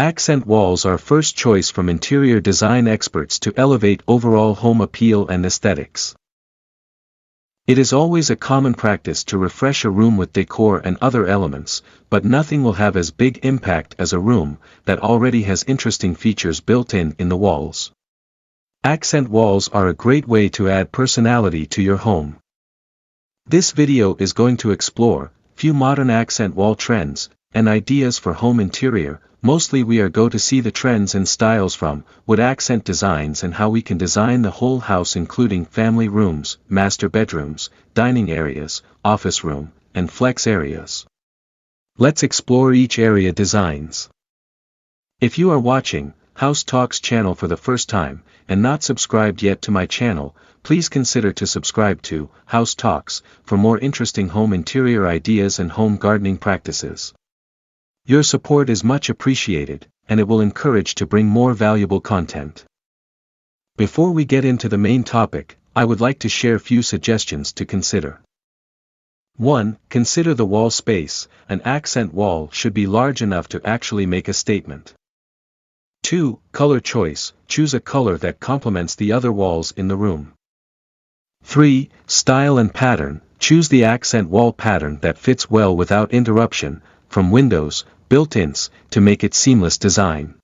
Accent walls are first choice from interior design experts to elevate overall home appeal and aesthetics. It is always a common practice to refresh a room with decor and other elements, but nothing will have as big impact as a room that already has interesting features built in the walls. Accent walls are a great way to add personality to your home. This video is going to explore few modern accent wall trends and ideas for home interior. Mostly we are going to see the trends and styles from wood accent designs and how we can design the whole house, including family rooms, master bedrooms, dining areas, office room, and flex areas. Let's explore each area designs. If you are watching House Talks channel for the first time and not subscribed yet to my channel, please consider to subscribe to House Talks for more interesting home interior ideas and home gardening practices. Your support is much appreciated, and it will encourage to bring more valuable content. Before we get into the main topic, I would like to share few suggestions to consider. 1. Consider the wall space. An accent wall should be large enough to actually make a statement. 2. Color choice. Choose a color that complements the other walls in the room. 3. Style and pattern. Choose the accent wall pattern that fits well without interruption, from windows, built-ins, to make it seamless design.